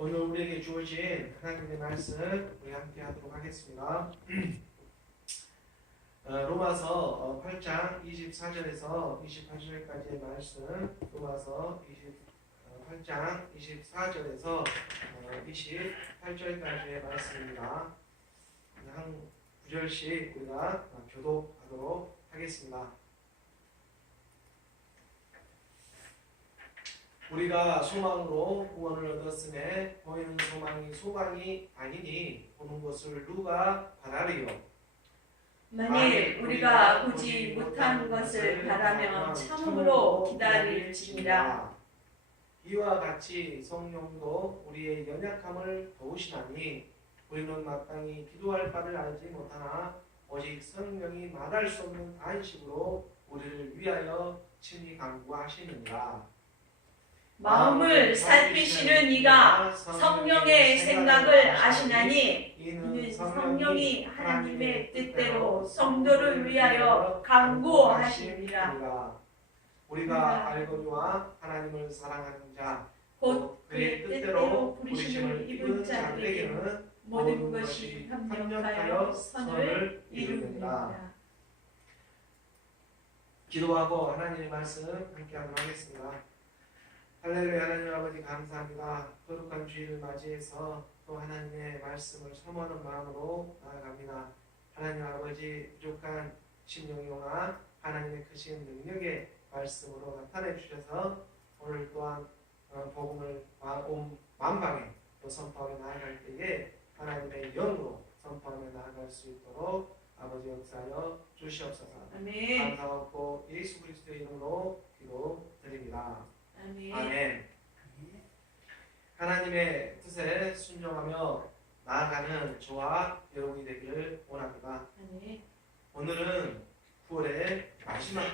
오늘 우리에게 주어진 하나님의 말씀 우리 함께 하도록 하겠습니다. 로마서 8장 24절에서 28절까지의 말씀, 로마서 8장 24절에서 28절까지의 말씀입니다. 한 구절씩 우리가 교독하도록 하겠습니다. 우리가 소망으로 구원을 얻었음에 보이는 소망이 소망이 아니니 보는 것을 누가 바라리요? 만일 우리가 보지 못한 것을 바라면 참으로 기다릴지니라. 이와 같이 성령도 우리의 연약함을 도우시나니 우리는 마땅히 기도할 바를 알지 못하나 오직 성령이 말할 수 없는 안식으로 우리를 위하여 친히 간구하시느니라. 마음을 살피시는 이가 성령의 생각을 아시나니 이는 성령이 하나님의 뜻대로 성도를 위하여 간구하시니라. 우리가 알거니와 하나님을 사랑하는 자 곧 그의 뜻대로 부르심을 입은 자들에게는 모든 것이 협력하여 선을 이루느니라. 기도하고 하나님의 말씀 함께하도록 하겠습니다. 할렐루야. 하나님 아버지 감사합니다. 거룩한 주일을 맞이해서 또 하나님의 말씀을 사모하는 마음으로 나아갑니다. 하나님 아버지 부족한 심령용아 하나님의 크신 능력의 말씀으로 나타내 주셔서 오늘 또한 복음을 온 만방에 또 선포하며 나아갈 때에 하나님의 영으로 선포하며 나아갈 수 있도록 아버지 역사하여 주시옵소서. 아멘. 감사하고 예수 그리스도의 이름으로 기도드립니다. 아멘. 아멘. 하나님의 뜻에 순종하며 나아가는 저와 여러분이 되기를 원합니다. 아멘. 오늘은 9월의 마지막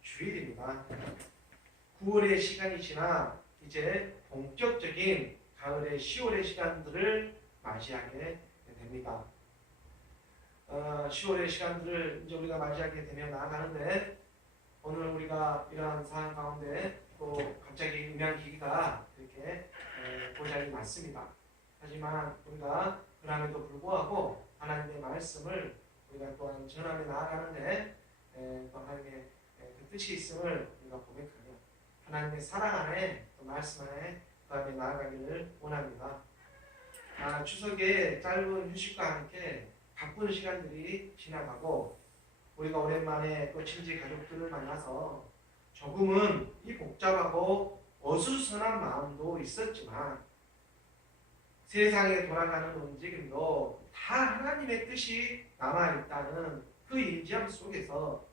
주일입니다. 9월의 시간이 지나 이제 본격적인 가을의 10월의 시간들을 맞이하게 됩니다. 10월의 시간들을 이제 우리가 맞이하게 되며 나아가는데 오늘 우리가 이러한 상황 가운데 또 갑자기 음향기기가 이렇게 고장이 났습니다. 하지만 우리가 그럼에도 불구하고 하나님의 말씀을 우리가 또한 전하며 나아가는데 또 하나님의 그 뜻이 있음을 우리가 고백하며 하나님의 사랑 안에 또 말씀 안에 그 안에 나아가기를 원합니다. 추석에 짧은 휴식과 함께 바쁜 시간들이 지나가고 우리가 오랜만에 또 친지 가족들을 만나서 조금은 이 복잡하고 어수선한 마음도 있었지만 세상에 돌아가는 움직임도 다 하나님의 뜻이 남아있다는 그 인지함 속에서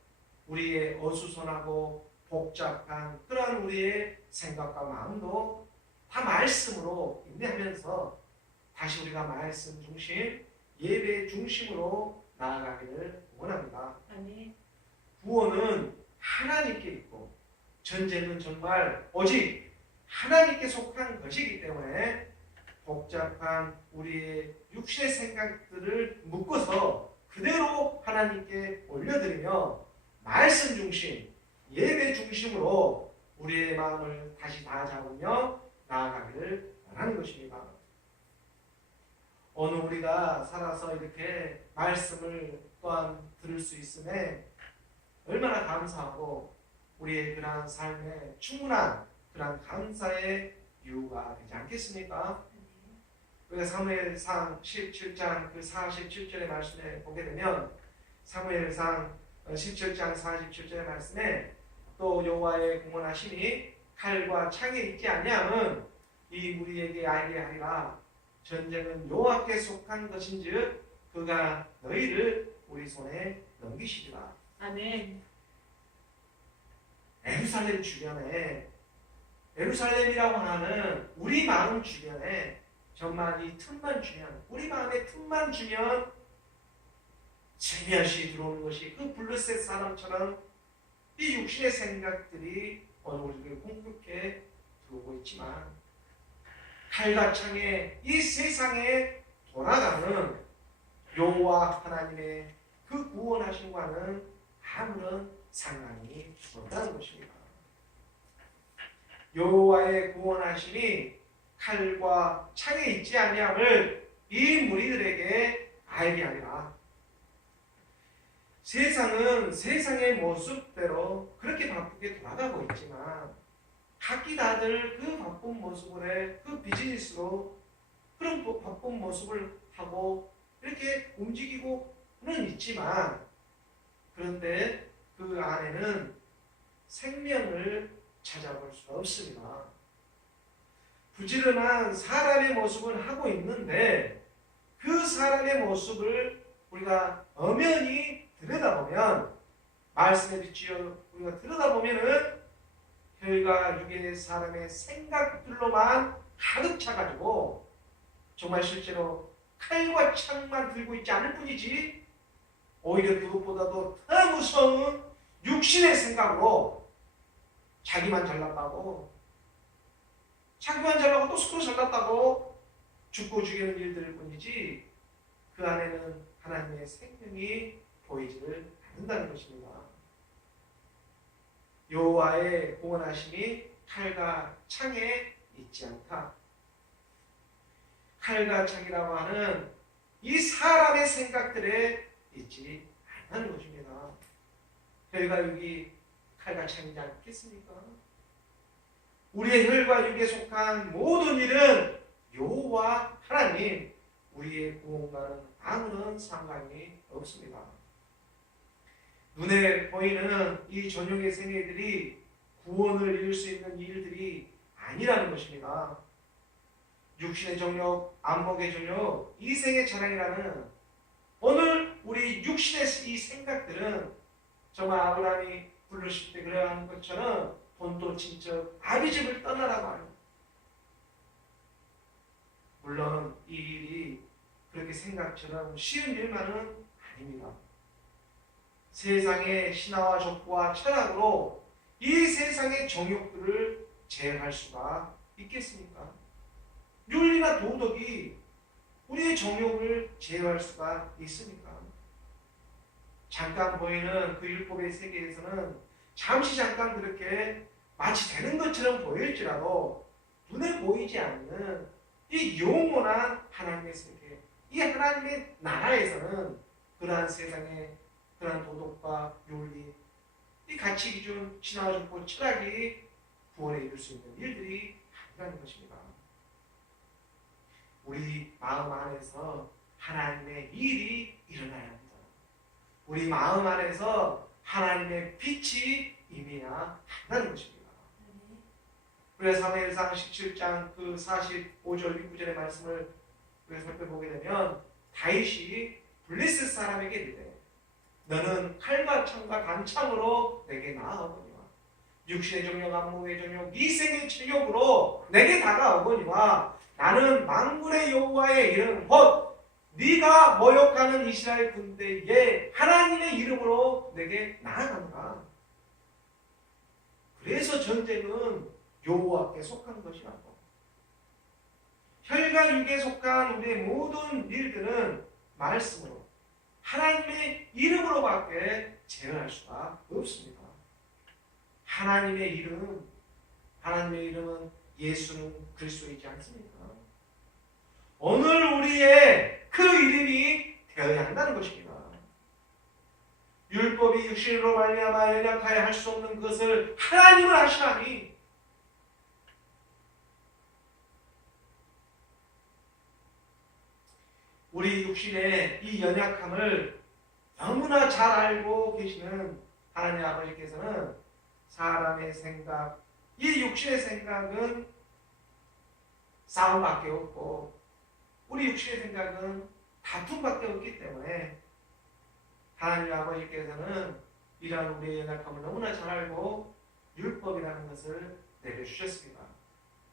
우리의 어수선하고 복잡한 그러한 우리의 생각과 마음도 다 말씀으로 인내하면서 다시 우리가 말씀 중심, 예배 중심으로 나아가기를 원합니다. 아멘. 구원은 하나님께 있고 전쟁은 정말 오직 하나님께 속한 것이기 때문에 복잡한 우리의 육신의 생각들을 묶어서 그대로 하나님께 올려드리며 말씀 중심, 예배 중심으로 우리의 마음을 다시 다잡으며 나아가기를 원하는 것입니다. 오늘 우리가 살아서 이렇게 말씀을 또한 들을 수 있음에 얼마나 감사하고 우리의 그러한 삶에 충분한 그러한 감사의 이유가 되지 않겠습니까? 우리가 사무엘상 17장 그 47절의 말씀에 보게 되면 사무엘상 17장 47절의 말씀에 또 여호와의 공언하시니 칼과 창에 있지 아니함은 이 우리에게 알게 하리라. 전쟁은 여호와께 속한 것인즉 그가 너희를 우리 손에 넘기시리라. 아멘. 예루살렘 주변에 예루살렘이라고 하는 우리 마음 주변에 정말 이 틈만 주면 우리 마음의 틈만 주면 재미없이 들어오는 것이 그 블루셋 사람처럼 이 육신의 생각들이 오늘 우리에게 공격해 들어오고 있지만 칼과 창에 이 세상에 돌아가는 여호와 하나님의 그 구원하심과는 아무런 상관이 없다는 것입니다. 여호와의 구원하심이 칼과 창에 있지 아니함을 이 무리들에게 알게 하리라. 세상은 세상의 모습대로 그렇게 바쁘게 돌아가고 있지만 각기 다들 그 바쁜 모습을 그 비즈니스로 그런 바쁜 모습을 하고 이렇게 움직이고는 있지만 그런데 그 안에는 생명을 찾아볼 수 없습니다. 부지런한 사람의 모습을 하고 있는데 그 사람의 모습을 우리가 엄연히 들여다보면 말씀에 비추어 우리가 들여다보면은 혈과 육의 사람의 생각들로만 가득 차가지고 정말 실제로 칼과 창만 들고 있지 않을 뿐이지 오히려 그것보다도 더 무서운 육신의 생각으로 자기만 잘났다고 자기만 잘나고 또 스스로 잘났다고 죽고 죽이는 일들일 뿐이지 그 안에는 하나님의 생명이 보이지를 않는다는 것입니다. 여호와의 공언하심이 칼과 창에 있지 않다. 칼과 창이라고 하는 이 사람의 생각들에 있지 않는 것입니다. 혈과 육이 칼과 창이지 않겠습니까? 우리의 혈과 육에 속한 모든 일은 여호와 하나님 우리의 구원과는 아무런 상관이 없습니다. 눈에 보이는 이 전용의 생애들이 구원을 이룰 수 있는 일들이 아니라는 것입니다. 육신의 정욕, 안목의 정욕, 이생의 자랑이라는 오늘 우리 육신의 이 생각들은 정말 아브라함이 부르실 때 그러한 것처럼 본토 친척 아비집을 떠나라고 하는 물론 이 일이 그렇게 생각처럼 쉬운 일만은 아닙니다. 세상의 신화와 족보와 철학으로 이 세상의 정욕들을 제어할 수가 있겠습니까? 윤리나 도덕이 우리의 정욕을 제어할 수가 있습니까? 잠깐 보이는 그 율법의 세계에서는 잠시 잠깐 그렇게 마치 되는 것처럼 보일지라도 눈에 보이지 않는 이 영원한 하나님의 세계, 이 하나님의 나라에서는 그러한 세상의 그러한 도덕과 윤리, 이 가치 기준, 신화와 족보, 철학이 구원에 이룰 수 있는 일들이 아니라는 것입니다. 우리 마음 안에서 하나님의 일이 일어나야 합니다. 우리 마음 안에서 하나님의 빛이 임해야 한다는 것입니다. 그래서 사무엘상 17장 그 45절 6절의 말씀을 살펴보게 되면 다윗이 블레셋 사람에게 이르되 너는 칼과 창과 단창으로 내게 나아오거니와 육신의 정욕, 안목의 정욕, 이생의 정욕으로 내게 다가오거니와 나는 만군의 여호와의 이름 곧 네가 모욕하는 이스라엘 군대의 하나님의 이름으로 내게 나아간다. 그래서 전쟁은 여호와께 속한 것이라고. 혈과 육에 속한 우리의 모든 일들은 말씀으로 하나님의 이름으로밖에 제어할 수가 없습니다. 하나님의 이름은 예수는 그리스도이지 않습니까? 오늘 우리의 그 이름이 되어야 한다는 것입니다. 율법이 육신으로 말미암아 연약하여 할 수 없는 것을 하나님을 하시나니 우리 육신의 이 연약함을 너무나 잘 알고 계시는 하나님 아버지께서는 사람의 생각, 이 육신의 생각은 싸움밖에 없고 우리 육신의 생각은 다툼밖에 없기 때문에 하나님 아버지께서는 이러한 우리의 연약함을 너무나 잘 알고 율법이라는 것을 내려주셨습니다.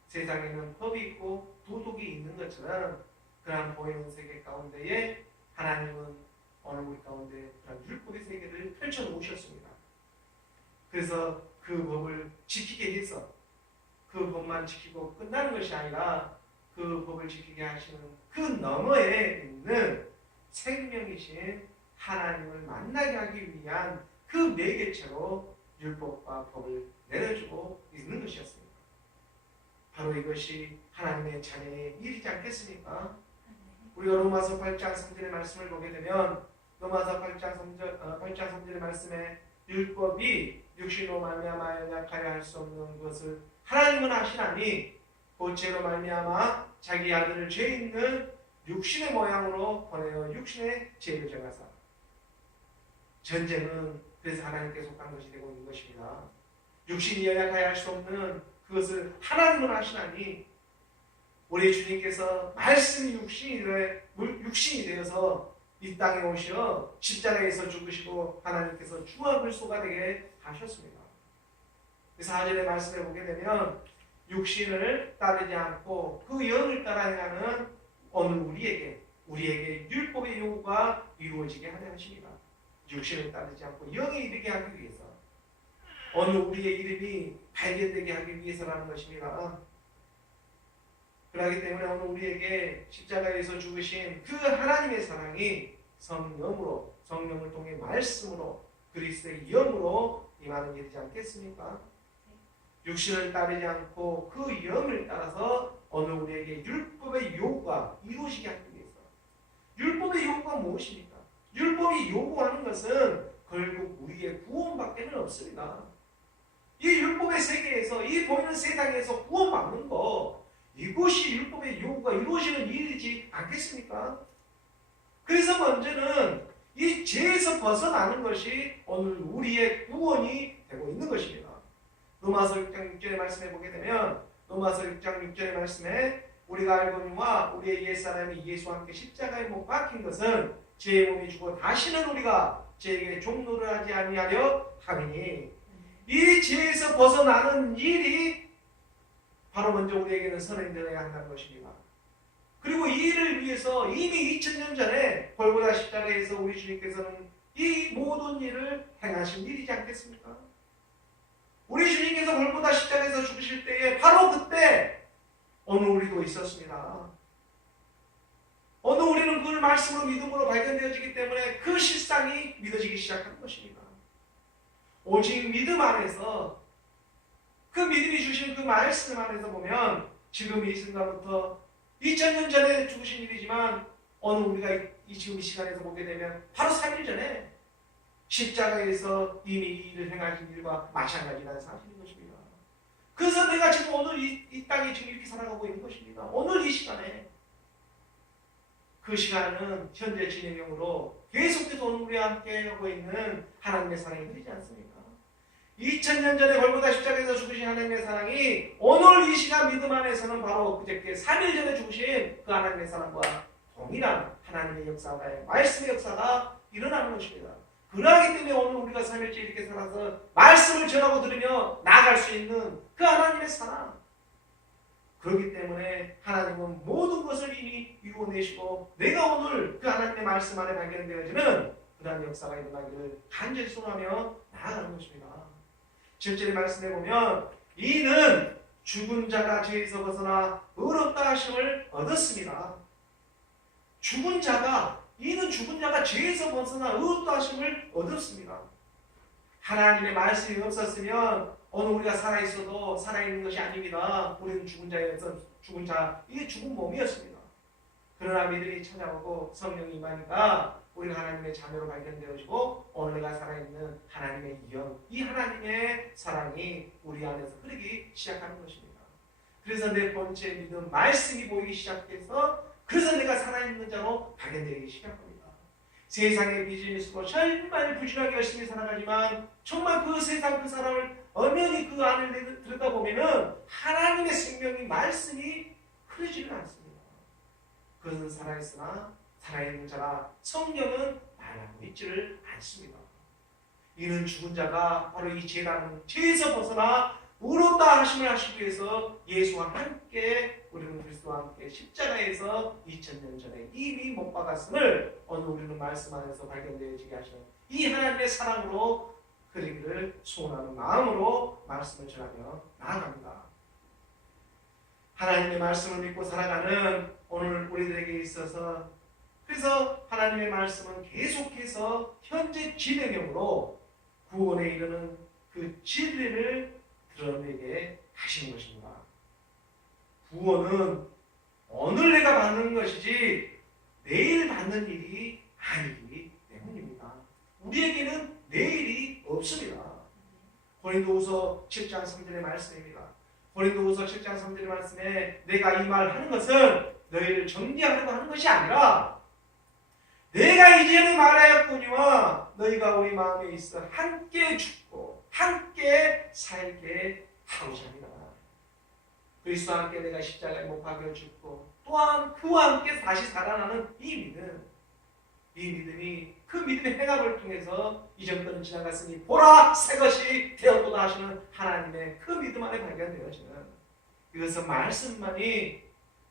세상에는 법이 있고 도덕이 있는 것처럼 그러한 보이는 세계 가운데에 하나님은 오늘 우리 가운데 그런 율법의 세계를 펼쳐놓으셨습니다. 그래서 그 법을 지키게 해서 그 법만 지키고 끝나는 것이 아니라 그 법을 지키게 하시는 그 너머에 있는 생명이신 하나님을 만나게 하기 위한 그 매개체로 율법과 법을 내려주고 있는 것이었습니다. 바로 이것이 하나님의 자녀의 일이지 않겠습니까? 우리가 로마서 8장 3절의 말씀을 보게 되면 로마서 8장 3절의 말씀에 율법이 육신으로 말미암아 연약하여 할 수 없는 것을 하나님은 하시나니 곧 죄로 말미암아 자기 아들을 죄 있는 육신의 모양으로 보내어 육신의 죄를 져가사. 전쟁은 그래서 하나님께 속한 것이 되고 있는 것입니다. 육신이 연약하여 할 수 없는 그것을 하나님은 하시나니 우리 주님께서 말씀이 육신이 되어서 이 땅에 오시어 십자가에서 죽으시고 하나님께서 중화불소가 되게 하셨습니다. 그래서 4절의 말씀을 보게 되면 육신을 따르지 않고 그 영을 따라 행하는 어느 우리에게 율법의 요구가 이루어지게 하려 하십니다. 육신을 따르지 않고 영에 이르게 하기 위해서 어느 우리의 이름이 발견되게 하기 위해서라는 것입니다. 그렇기 때문에 오늘 우리에게 십자가에서 죽으신 그 하나님의 사랑이 성령을 통해 말씀으로 그리스도의 영으로 임하는 일이지 않겠습니까? 육신을 따르지 않고 그 영을 따라서 오늘 우리에게 율법의 요구가 이루어지게 하기 위해서. 율법의 요구가 무엇입니까? 율법이 요구하는 것은 결국 우리의 구원밖에는 없습니다. 이 율법의 세계에서 이 보이는 세상에서 구원받는 거 이것이 율법의 요구가 이루어지는 일이지 않겠습니까? 그래서 먼저는 이 죄에서 벗어나는 것이 오늘 우리의 구원이 되고 있는 것입니다. 로마서 6장 6절의 말씀에 보게 되면 로마서 6장 6절의 말씀에 우리가 알거니와 우리의 옛사람이 예수와 함께 십자가에 못 박힌 것은 죄의 몸이 죽어 다시는 우리가 죄에게 종노를 하지 아니하려 함이니 이 죄에서 벗어나는 일이 바로 먼저 우리에게는 선을 내야 한다는 것입니다. 그리고 이 일을 위해서 이미 2000년 전에 골고다 십자가에서 우리 주님께서는 이 모든 일을 행하신 일이지 않겠습니까? 우리 주님께서 골고다 십자가에서 죽으실 때에 바로 그때 오늘 우리도 있었습니다. 오늘 우리는 그 말씀으로 믿음으로 발견되어지기 때문에 그 실상이 믿어지기 시작하는 것입니다. 오직 믿음 안에서 그 믿음이 주신 그 말씀 안에서 보면 지금 이 순간부터 2000년 전에 죽으신 일이지만 오늘 우리가 지금 이 시간에서 보게 되면 바로 3일 전에 십자가에서 이미 이 일을 행하신 일과 마찬가지라는 사실인 것입니다. 그래서 내가 지금 오늘 이 땅에 지금 이렇게 살아가고 있는 것입니다. 오늘 이 시간에 그 시간은 현재 진행형으로 계속해서 오늘 우리와 함께 하고 있는 하나님의 사랑이 되지 않습니까? 2000년 전에 골고다 십자가에서 죽으신 하나님의 사랑이 오늘 이 시간 믿음 안에서는 바로 그저께 3일 전에 죽으신 그 하나님의 사랑과 동일한 하나님의 역사가 말씀의 역사가 일어나는 것입니다. 그러하기 때문에 오늘 우리가 3일째 이렇게 살아서 말씀을 전하고 들으며 나아갈 수 있는 그 하나님의 사랑. 그렇기 때문에 하나님은 모든 것을 이미 이루어내시고 내가 오늘 그 하나님의 말씀 안에 발견되어지는 그러한 역사가 일어나기를 간절히 소원하며 나아가는 것입니다. 7절의 말씀에 보면 이는 죽은 자가 죄에서 벗어나 의롭다 하심을 얻었습니다. 이는 죽은 자가 죄에서 벗어나 의롭다 하심을 얻었습니다. 하나님의 말씀이 없었으면 오늘 우리가 살아있어도 살아있는 것이 아닙니다. 우리는 이게 죽은 몸이었습니다. 그러나 믿음이 찾아오고 성령이 임하니까 우리가 하나님의 자녀로 발견되어지고 오늘 내가 살아있는 하나님의 영, 이 하나님의 사랑이 우리 안에서 흐르기 시작하는 것입니다. 그래서 내 번째 믿음, 말씀이 보이기 시작해서 그래서 내가 살아있는 자로 발견되기 시작합니다. 세상의 비즈니스로 정말 부지런하게 열심히 살아가지만 정말 그 세상 그 사람을 엄연히 그 안을 들여다보면은 하나님의 생명이 말씀이 흐르지는 않습니다. 그것은 살아있으나 살아있는 자라 성령은 말하고 있지를 않습니다. 이는 죽은 자가 바로 이 죄에서 벗어나 의롭다 하심을 하시기 위해서 예수와 함께 우리는 그리스도와 함께 십자가에서 2000년 전에 이미 못 박았음을 오늘 우리는 말씀 안에서 발견되어지게 하시는 이 하나님의 사랑으로 그리기를 소원하는 마음으로 말씀을 전하며 나아갑니다. 하나님의 말씀을 믿고 살아가는 오늘 우리들에게 있어서 그래서 하나님의 말씀은 계속해서 현재 진행형으로 구원에 이르는 그 진리를 드러내게 하시는 것입니다. 구원은 오늘 내가 받는 것이지 내일 받는 일이 아니기 때문입니다. 우리에게는 내일이 없습니다. 고린도후서 7장 3절의 말씀입니다. 고린도후서 7장 3절의 말씀에 내가 이 말 하는 것은 너희를 정죄하려고 하는 것이 아니라 내가 이제는 말하였거니와 너희가 우리 마음에 있어 함께 죽고 함께 살게 하고자 합니다. 그리스도와 함께 내가 십자가에 못 박혀 죽고 또한 그와 함께 다시 살아나는 이 믿음이 그 믿음의 행함을 통해서 이전 것은 지나갔으니 보라 새 것이 되었도다 하시는 하나님의 그 믿음 안에 발견되어지는 이것은 말씀만이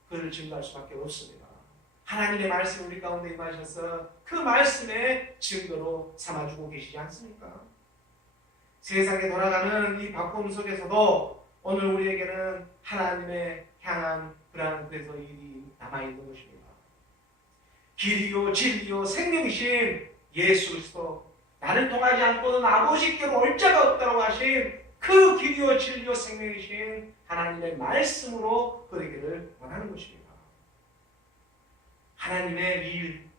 그를 증거할 수밖에 없습니다. 하나님의 말씀이 우리 가운데 임하셔서 그 말씀의 증거로 삼아주고 계시지 않습니까? 세상에 돌아가는 이 바쁨 속에서도 오늘 우리에게는 하나님의 향한 그러한 그래서 일이 남아있는 것입니다. 길이요 진리요 생명이신 예수 그리스도 나를 통하지 않고는 아버지께로 올 자가 없다고 하신 그 길이요 진리요 생명이신 하나님의 말씀으로 그러기를 원하는 것입니다. 하나님의 일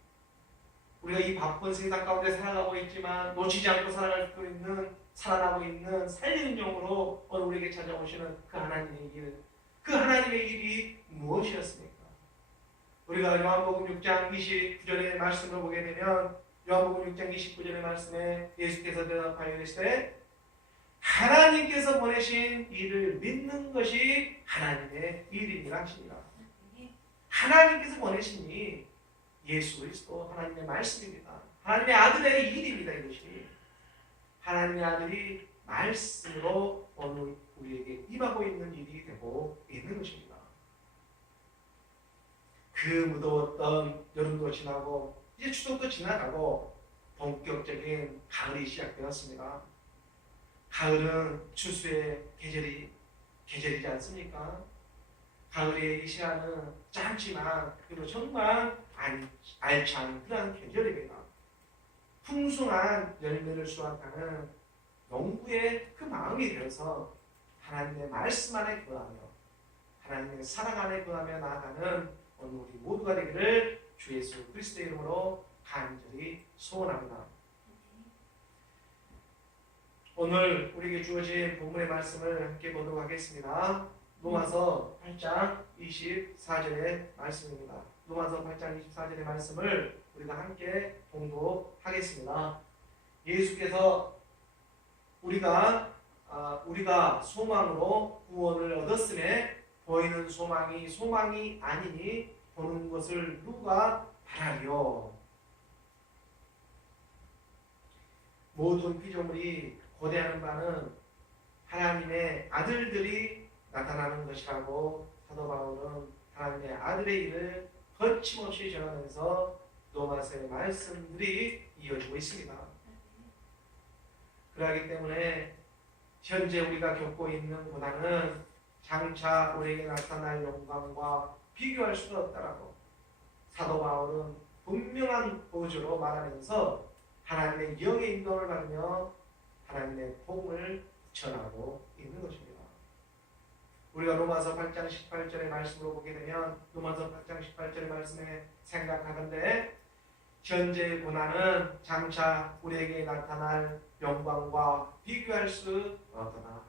우리가 이 바쁜 세상 가운데 살아가고 있지만 놓치지 않고 살아나고 있는 살리는 영으로 오늘 우리에게 찾아오시는 그 하나님의 일 그 하나님의 일이 무엇이었습니까? 우리가 요한복음 6장 29절의 말씀을 보게 되면 요한복음 6장 29절의 말씀에 예수께서 대답하여 이르시되 하나님께서 보내신 일을 믿는 것이 하나님의 일이니라 하십니다. 하나님께서 보내신 이 예수 그리스도 하나님의 말씀입니다. 하나님의 아들의 일입니다. 이것이 하나님의 아들이 말씀으로 오늘 우리에게 임하고 있는 일이 되고 있는 것입니다. 그 무더웠던 여름도 지나고 이제 추석도 지나가고 본격적인 가을이 시작되었습니다. 가을은 추수의 계절이지 않습니까? 가을의 이 시간은 짧지만 그리고 정말 알찬 그런 계절입니다. 풍성한 열매를 수확하는 농부의 그 마음이 되어서 하나님의 말씀 안에 거하며 하나님의 사랑 안에 거하며 나아가는 오늘 우리 모두가 되기를 주 예수 그리스도의 이름으로 간절히 소원합니다. 오늘 우리에게 주어진 본문의 말씀을 함께 보도록 하겠습니다. 로마서 8장 24절의 말씀입니다. 로마서 8장 24절의 말씀을 우리가 함께 공부하겠습니다. 예수께서 우리가 소망으로 구원을 얻었음에 보이는 소망이 아니니 보는 것을 누가 바라리요. 모든 피조물이 고대하는 바는 하나님의 아들들이 나타나는 것이라고 사도 바울은 하나님의 아들의 일을 거침없이 전하면서 로마서의 말씀들이 이어지고 있습니다. 그렇기 때문에 현재 우리가 겪고 있는 고난은 장차 우리에게 나타날 영광과 비교할 수가 없다라고 사도 바울은 분명한 보조로 말하면서 하나님의 영의 인도를 받으며 하나님의 복음을 전하고 있는 것입니다. 우리가 로마서 8장 18절의 말씀으로 보게 되면 로마서 8장 18절의 말씀에 생각하건대 현재의 고난은 장차 우리에게 나타날 영광과 비교할 수 없구나.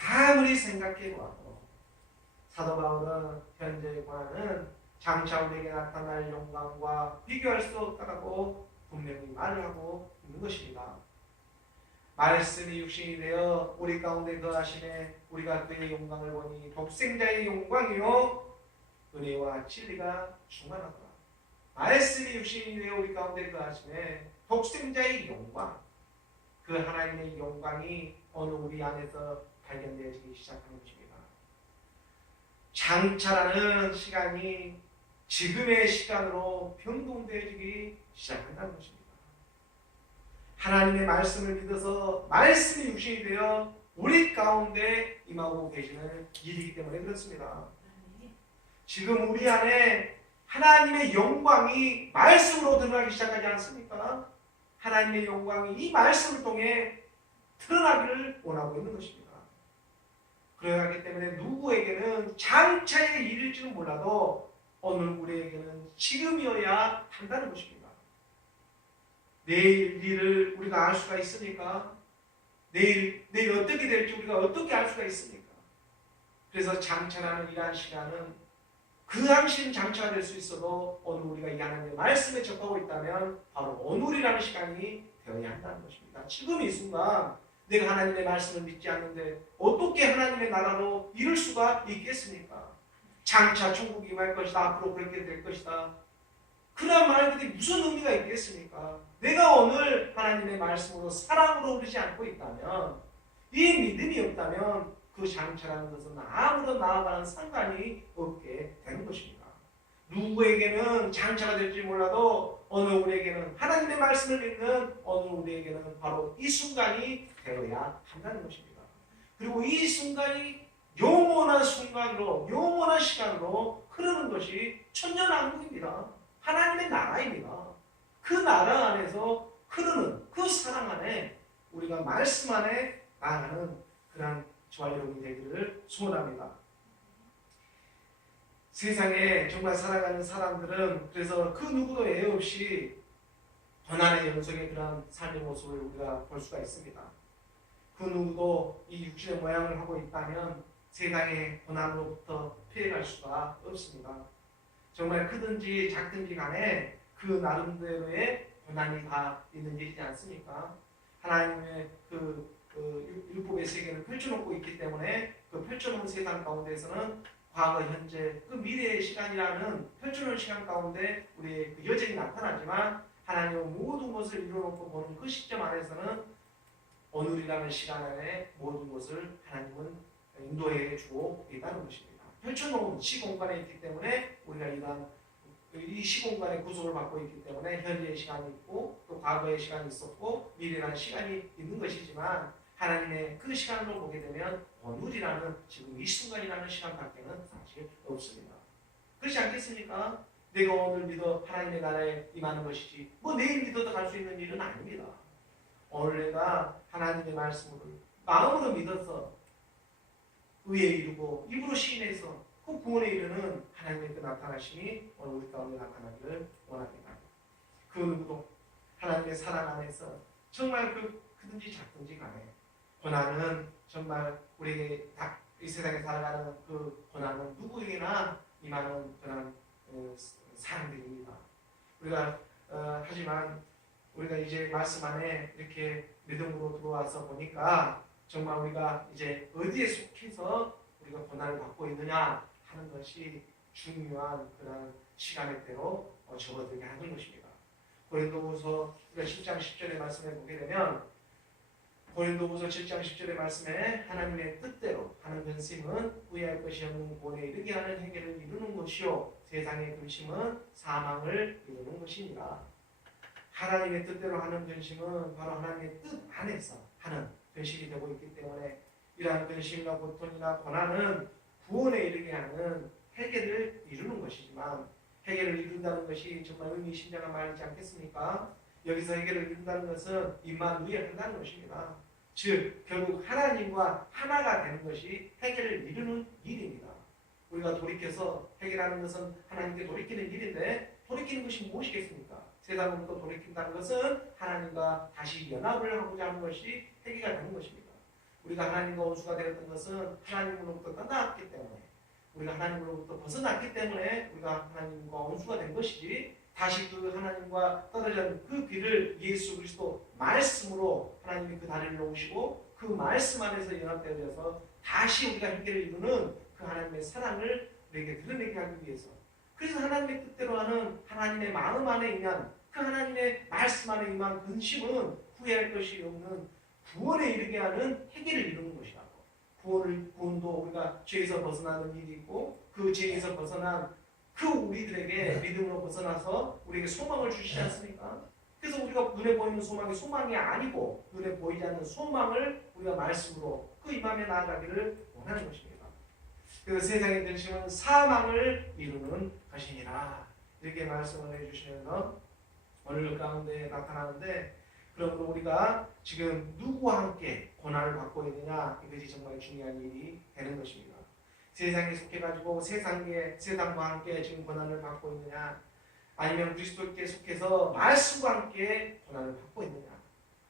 아무리 생각해 보아도 사도 바울은 현재의 고난은 장차 우리에게 나타날 영광과 비교할 수 없다고 분명히 말을 하고 있는 것입니다. 말씀이 육신이 되어 우리 가운데 거하심에 우리가 그의 영광을 보니 독생자의 영광이요 은혜와 진리가 충만하더라. 말씀이 육신이 되어 우리 가운데 거하심에 독생자의 영광 그 하나님의 영광이 오늘 우리 안에서 발견되어지기 시작하는 것입니다. 장차라는 시간이 지금의 시간으로 변동되어지기 시작한다는 것입니다. 하나님의 말씀을 믿어서 말씀이 육신이 되어 우리 가운데 임하고 계시는 일이기 때문에 그렇습니다. 지금 우리 안에 하나님의 영광이 말씀으로 드러나기 시작하지 않습니까? 하나님의 영광이 이 말씀을 통해 드러나기를 원하고 있는 것입니다. 그러기 때문에 누구에게는 장차의 일일지는 몰라도 오늘 우리에게는 지금이어야 한다는 것입니다. 내일 일을 우리가 알 수가 있습니까? 내일 어떻게 될지 우리가 어떻게 알 수가 있습니까? 그래서 장차라는 이러한 시간은 그 당시는 장차가 될 수 있어도 오늘 우리가 이 하나님의 말씀에 접하고 있다면 바로 오늘이라는 시간이 되어야 한다는 것입니다. 지금 이 순간 내가 하나님의 말씀을 믿지 않는데 어떻게 하나님의 나라로 이룰 수가 있겠습니까? 장차 천국이 임할 것이다. 앞으로 그렇게 될 것이다. 그런 말들이 무슨 의미가 있겠습니까? 내가 오늘 하나님의 말씀으로 사랑으로 흐르지 않고 있다면, 이 믿음이 없다면 그 장차라는 것은 아무런 나아가는 상관이 없게 되는 것입니다. 누구에게는 장차가 될지 몰라도 어느 우리에게는 하나님의 말씀을 믿는 어느 우리에게는 바로 이 순간이 되어야 한다는 것입니다. 그리고 이 순간이 영원한 순간으로, 영원한 시간으로 흐르는 것이 천년왕국입니다. 하나님의 나라입니다. 그 나라 안에서 흐르는 그 사랑 안에 우리가 말씀 안에 나아가는 그런 저와 여러분이 되기를 소원합니다. 세상에 정말 살아가는 사람들은 그래서 그 누구도 예외 없이 고난의 연속의 그런 삶의 모습을 우리가 볼 수가 있습니다. 그 누구도 이 육신의 모양을 하고 있다면 세상의 고난으로부터 피해갈 수가 없습니다. 정말 크든지 작든지 간에 그 나름대로의 고난이 다 있는 일이지 않습니까? 하나님의 그 율법의 세계를 펼쳐놓고 있기 때문에 그 펼쳐놓은 세상 가운데에서는 과거, 현재, 그 미래의 시간이라는 펼쳐놓은 시간 가운데 우리의 그 여정이 나타나지만 하나님은 모든 것을 이루어놓고 보는 그 시점 안에서는 오늘이라는 시간 안에 모든 것을 하나님은 인도해 주고 있다는 것입니다. 펼쳐놓은 시공간에 있기 때문에 우리가 이 시공간의 구속을 받고 있기 때문에 현재의 시간이 있고 또 과거의 시간이 있었고 미래라는 시간이 있는 것이지만 하나님의 그 시간으로 보게 되면 오늘이라는 지금 이 순간이라는 시간밖에는 사실 없습니다. 그렇지 않겠습니까? 내가 오늘 믿어 하나님의 나라에 임하는 것이지 뭐 내일 믿어도 갈 수 있는 일은 아닙니다. 오늘 내가 하나님의 말씀을 마음으로 믿어서 의에 이르고 입으로 시인해서 그 구원에 이르는 하나님의 그 나타나심이 오늘 우리 가운데 나타나기를 원합니다. 그 누구도 하나님의 사랑 안에서 정말 크든지 작든지 간에 고난은 정말 우리에게 이 세상에 살아가는 그 고난은 누구에게나 임하는 그런 사람들입니다. 우리가 하지만 우리가 이제 말씀 안에 이렇게 믿음으로 들어와서 보니까 정말 우리가 이제 어디에 속해서 우리가 고난을 받고 있느냐 하는 것이 중요한 그런 시간의 때로 접어들게 하는 것입니다. 고린도후서 10장 10절의 말씀에 보게 되면 고린도후서 7장 10절의 말씀에 하나님의 뜻대로 하는 근심은 후회할 것이 없는 구원에 이르게 하는 행위를 이루는 것이요 세상의 근심은 사망을 이루는 것입니다. 하나님의 뜻대로 하는 근심은 바로 하나님의 뜻 안에서 하는 근심이 되고 있기 때문에 이러한 근심이나 고통이나 고난은 구원에 이르게 하는 해결을 이루는 것이지만 해결을 이룬다는 것이 정말 의미심장한 말이지 않겠습니까? 여기서 해결을 이룬다는 것은 임마누엘 한다는 것입니다. 즉 결국 하나님과 하나가 되는 것이 해결을 이루는 일입니다. 우리가 돌이켜서 해결하는 것은 하나님께 돌이키는 일인데 돌이키는 것이 무엇이겠습니까? 세상으로부터 돌이킨다는 것은 하나님과 다시 연합을 하고자 하는 것이 해결이 되는 것입니다. 우리가 하나님과 원수가 되었던 것은 하나님으로부터 떠났기 때문에 우리가 하나님으로부터 벗어났기 때문에 우리가 하나님과 원수가 된 것이지 다시 그 하나님과 떨어진 그 길을 예수 그리스도 말씀으로 하나님이 그 다리를 놓으시고 그 말씀 안에서 연합되어져서 다시 우리가 해결을 이루는 그 하나님의 사랑을 우리에게 드러내게 하기 위해서 그래서 하나님의 뜻대로 하는 하나님의 마음 안에 임한 그 하나님의 말씀 안에 임한 근심은 후회할 것이 없는 구원에 이르게 하는 해결을 이루는 것이라고. 구원도 우리가 죄에서 벗어나는 일이 있고 그 죄에서 벗어난 그 우리들에게 믿음으로 벗어나서 우리에게 소망을 주시지 않습니까? 그래서 우리가 눈에 보이는 소망이 소망이 아니고 눈에 보이지 않는 소망을 우리가 말씀으로 그 임함에 나아가기를 원하는 것입니다. 그래서 세상의 근심은 사망을 이루는 것이니라 이렇게 말씀을 해주시면서 오늘 가운데 나타나는데 그러므로 우리가 지금 누구와 함께 고난을 받고 있느냐 이것이 정말 중요한 일이 되는 것입니다. 세상에 속해가지고 세상과 함께 지금 고난을 받고 있느냐 아니면 그리스도께 속해서 말씀과 함께 고난을 받고 있느냐.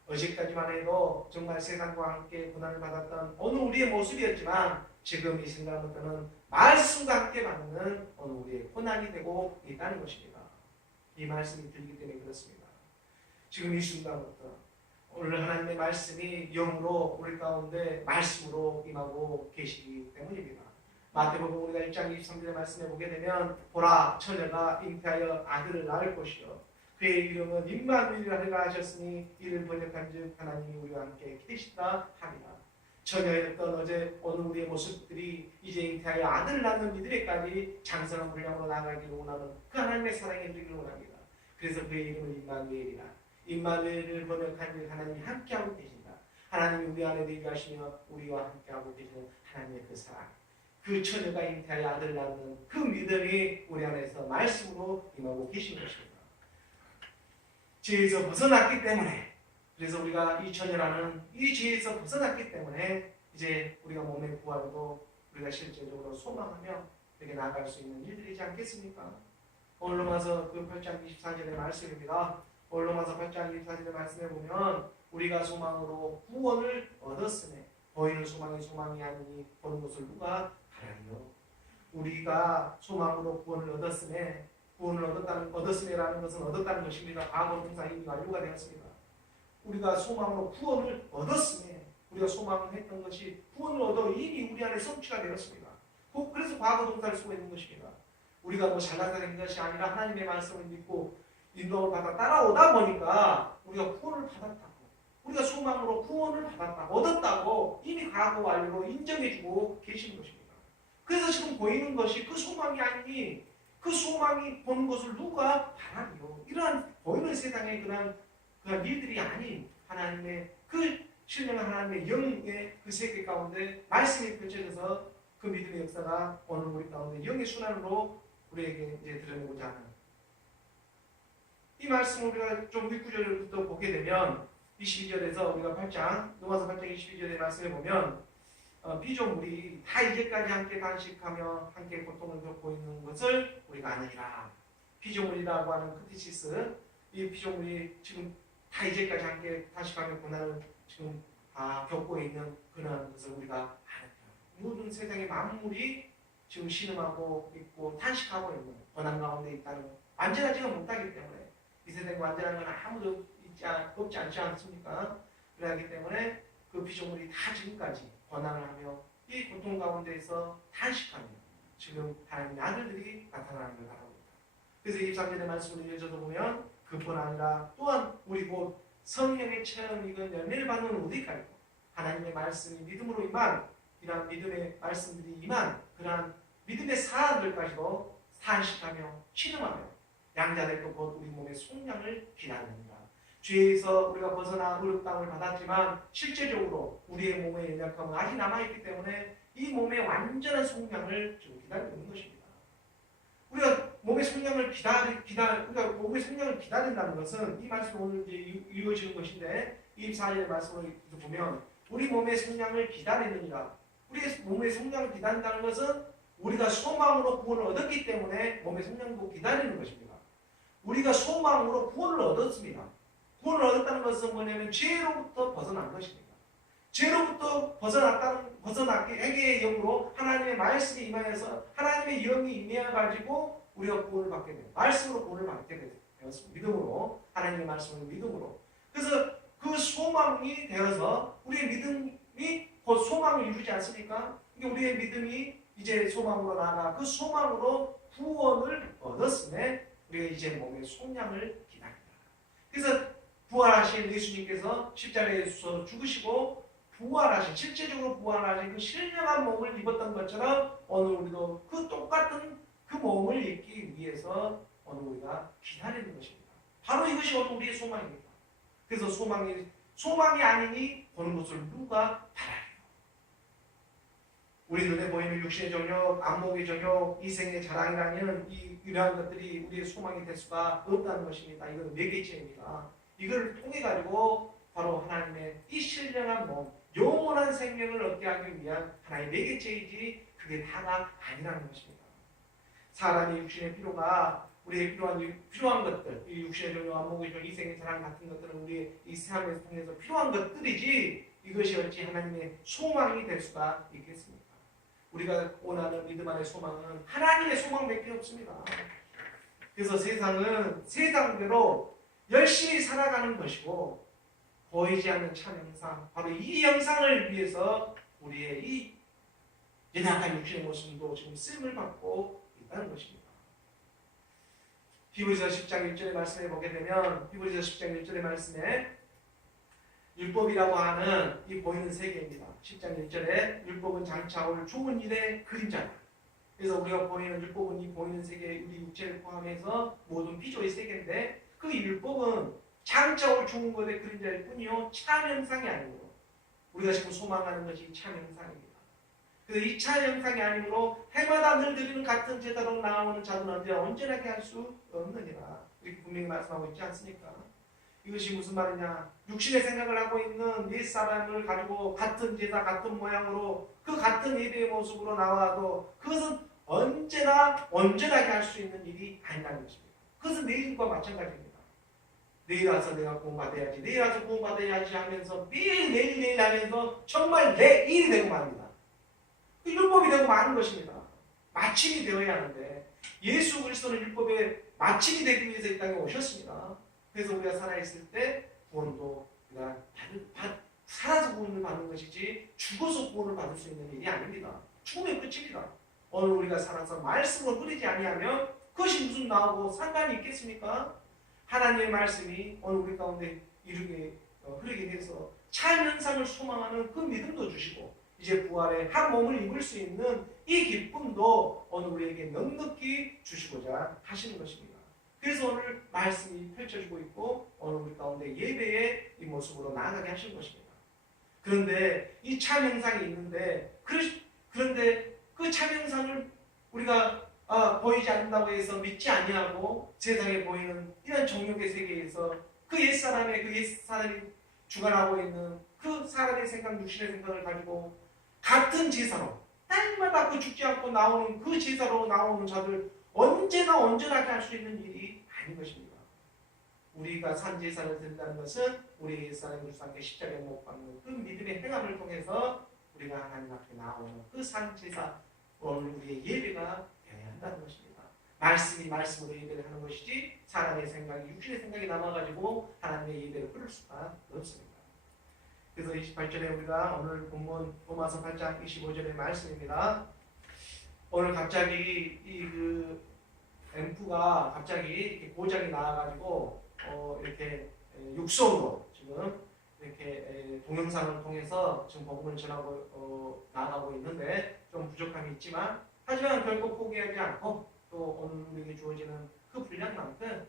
어제까지만 해도 정말 세상과 함께 고난을 받았던 어느 우리의 모습이었지만 지금 이 순간부터는 말씀과 함께 받는 어느 우리의 고난이 되고 있다는 것입니다. 이 말씀이 들리기 때문에 그렇습니다. 지금 이 순간부터 오늘 하나님의 말씀이 영으로 우리 가운데 말씀으로 임하고 계시기 때문입니다. 마태복음 우리가 1장 23절의 말씀에 보게 되면 보라 처녀가 잉태하여 아들을 낳을 것이요 그의 이름은 임마누엘이라 하셨으니 이를 번역한즉 하나님이 우리와 함께 계시다 합니다. 처녀였던 어제 오늘 우리의 모습들이 이제 잉태하여 아들을 낳는 이들에까지 장성한 분량으로 나아가기를 원하는 그 하나님의 사랑에 이르기를 원합니다. 그래서 그의 이름을 임마누엘이라 임마누엘을 번역한즉 하나님이 함께하고 계신다. 하나님이 우리 안에 내주하시며 우리와 함께하고 계시는 하나님의 그 사랑 그 처녀가 잉태하여 아들을 낳는 그 믿음이 우리 안에서 말씀으로 임하고 계신 것입니다. 죄에서 벗어났기 때문에 그래서 우리가 이 처녀라는 이 죄에서 벗어났기 때문에 이제 우리가 몸의 부활도 우리가 실제적으로 소망하며 이렇게 나아갈 수 있는 일들이지 않겠습니까? 오늘 로마서 그 8장 24절의 말씀입니다. 오늘 로마서 8장 24절의 말씀에 보면 우리가 소망으로 구원을 얻었으며 보이는 소망이 아니니 보는 것을 누가 하나니요. 우리가 소망으로 구원을 얻었음에 구원을 얻었음이라는 것은 얻었다는 것입니다. 과거 동사 이미 완료가 되었습니다. 우리가 소망으로 구원을 얻었음에 우리가 소망했던 것이 구원을 얻어 이미 우리 안에 성취가 되었습니다. 그래서 과거 동사를 쓰고 있는 것입니다. 우리가 뭐 잘나서 된 것이 아니라 하나님의 말씀을 믿고 인도를 받아 따라오다 보니까 우리가 구원을 받았다고 우리가 소망으로 구원을 받았다고 얻었다고 이미 과거 완료로 인정해주고 계시는 것입니다. 그래서 지금 보이는 것이 그 소망이 아니니 그 소망이 보는 것을 누가 바라리요. 이러한 보이는 세상의 그런 일들이 아닌 하나님의 그 신령한 하나님의 영의 그 세계 가운데 말씀이 펼쳐져서 그 믿음의 역사가 오늘 우리 가운데 영의 순환으로 우리에게 이제 드러내고자 하는 이 말씀을 우리가 좀 윗구절부터 보게 되면 22절에서 우리가 로마서 8장 22절의 말씀에 보면 피조물이 다 이제까지 함께 단식하며 함께 고통을 겪고 있는 것을 우리가 아느니라. 피조물이라고 하는 크티시스 이 피조물이 지금 다 이제까지 함께 단식하며 고난을 지금 겪고 있는 그런 것을 우리가 아느니라. 모든 세상의 만물이 지금 신음하고 있고 탄식하고 있는 고난 가운데 있다는 완전하지가 못하기 때문에 이 세상에 완전한 건 아무도 없지 않지 않습니까? 그러기 때문에 그 피조물이 다 지금까지 고난을 하며 이 고통 가운데에서 탄식하며 지금 하나님의 아들들이 나타나는 걸 바랍니다. 그래서 23절의 말씀을 읽어줘도 보면 그뿐 아니라 또한 우리 곧 성령의 체험 익은 열매를 받는 우리까지도 하나님의 말씀이 믿음으로 임한 이러한 믿음의 말씀들이 임한 그러한 믿음의 사람들까지도 탄식하며 신음하며 양자될 것 곧 우리 몸의 속량을 기다립니다. 죄에서 우리가 벗어나 의롭다함을 받았지만 실제적으로 우리의 몸의 연약함은 아직 남아있기 때문에 이 몸의 완전한 속량을 지금 기다리고 있는 것입니다. 우리가 몸의 속량을 우리가 몸의 속량을 기다린다는 것은 이 말씀 오늘 이제 이루어지는 것인데 24절의 말씀을 보면 우리 몸의 속량을 기다리느니라. 우리의 몸의 속량을 기다린다는 것은 우리가 소망으로 구원을 얻었기 때문에 몸의 속량도 기다리는 것입니다. 우리가 소망으로 구원을 얻었습니다. 구원을 얻었다는 것은 뭐냐면 죄로부터 벗어난 것입니다. 죄로부터 벗어났기 회개의 영으로 하나님의 말씀이 임하여서 하나님의 영이 임해가지고 우리가 구원을 받게 돼요. 말씀으로 구원을 받게 되었습니다. 믿음으로 하나님의 말씀을 믿음으로. 그래서 그 소망이 되어서 우리의 믿음이 곧 소망을 이루지 않습니까? 우리의 믿음이 이제 소망으로 나아가 그 소망으로 구원을 얻었음에 우리가 이제 몸의 속량을 기다린다. 그래서 부활하신 예수님께서 십자가에서 죽으시고 실제적으로 부활하신 그 신령한 몸을 입었던 것처럼 오늘 우리도 그 똑같은 그 몸을 입기 위해서 오늘 우리가 기다리는 것입니다. 바로 이것이 오늘 우리의 소망입니다. 그래서 소망이 아니니 보는 것을 누가 바라요? 우리 눈에 보이는 육신의 정욕, 안목의 정욕, 이생의 자랑이라는 이러한 것들이 우리의 소망이 될 수가 없다는 것입니다. 이건 매개체입니다. 이걸 통해 가지고 바로 하나님의 이 신령한 몸, 영원한 생명을 얻게 하기 위한 하나의 매개체이지 그게 다가 아니라는 것입니다. 사람의 육신의 필요가 우리의 필요한 것들, 이 육신의 존재와 목의 존재, 이생의 사랑 같은 것들은 우리의 이 삶을 통해서 필요한 것들이지 이것이 어찌 하나님의 소망이 될 수가 있겠습니까? 우리가 원하는 믿음 안의 소망은 하나님의 소망밖에 없습니다. 그래서 세상은 세상대로 열심히 살아가는 것이고 보이지 않는 참 형상, 바로 이 형상을 위해서 우리의 이 연약한 육신의 모습도 지금 쓰임을 받고 있다는 것입니다. 히브리서 10장 1절의 말씀에 보게 되면 히브리서 10장 1절의 말씀에 율법이라고 하는 이 보이는 세계입니다. 10장 1절에 율법은 장차 올 좋은 일의 그림자다. 그래서 우리가 보이는 율법은 이 보이는 세계, 우리 육체를 포함해서 모든 피조의 세계인데 그 율법은 장차 올 좋은 것의 그림자일 뿐이요 참 형상이 아니고 우리가 지금 소망하는 것이 참 형상입니다. 그래서 이 참 형상이 아니므로 해마다 늘 드리는 같은 제사로 나오는 자들은 언제나 할 수 없느니라. 이렇게 분명히 말씀하고 있지 않습니까? 이것이 무슨 말이냐? 육신의 생각을 하고 있는 옛 사람을 가지고 같은 제사, 같은 모양으로 그 같은 예배의 모습으로 나와도 그것은 언제나 온전하게 할 수 있는 일이 아니라는 것입니다. 그것은 내일과 마찬가지입니다. 내일 와서 내가 구원받아야지, 내일 와서 구원받아야지 하면서 매일 하면서 정말 내일이 되고 말입니다. 율법이 되고 마는 것입니다. 마침이 되어야 하는데 예수 그리스도는 율법의 마침이 되기 위해서 이 땅에 오셨습니다. 그래서 우리가 살아있을 때 구원도 우리가 살아서 구원을 받는 것이지 죽어서 구원을 받을 수 있는 일이 아닙니다. 죽으면 끝입니다. 오늘 우리가 살아서 말씀으로 흐르지 아니하면 그것이 무슨 나오고 상관이 있겠습니까? 하나님의 말씀이 오늘 우리 가운데 흐르게 해서 참 현상을 소망하는 그 믿음도 주시고 이제 부활의 한 몸을 입을 수 있는 이 기쁨도 오늘 우리에게 넉넉히 주시고자 하시는 것입니다. 그래서 오늘 말씀이 펼쳐지고 있고 오늘 우리 가운데 예배의 이 모습으로 나아가게 하시는 것입니다. 그런데 이 참 형상이 있는데 그런데 그 참 형상을 우리가 보이지 않는다고 해서 믿지 아니하고 세상에 보이는 이런 정욕의 세계에서 그 옛사람이 주관하고 있는 그 사람의 생각, 육신의 생각을 가지고 같은 제사로 날마다 그 죽지 않고 나오는 그 제사로 나오는 자들 언제나 온전하게 할 수 있는 일이 아닌 것입니다. 우리가 산 제사를 드린다는 것은 우리 옛사람이 그리스도께 십자가에 못 박는 그 믿음의 행함을 통해서 우리가 하나님 앞에 나오는 그 산 제사, 오늘 우리의 예배가 되어야 한다는 것입니다. 말씀이 말씀으로 예배를 하는 것이지 사람의 생각이 육신의 생각이 남아가지고 하나님의 예배를 끊을 수가 없습니다. 그래서 28절에 우리가 오늘 본문 로마서 8장 25절의 말씀입니다. 오늘 갑자기 앰프가 갑자기 이렇게 고장이 나와가지고 이렇게 육성으로 지금 이렇게 동영상을 통해서 지금 복음을 전하고 나아가고 있는데 좀 부족함이 있지만 하지만 결코 포기하지 않고 또 오늘 우리에게 주어지는 그 분량만큼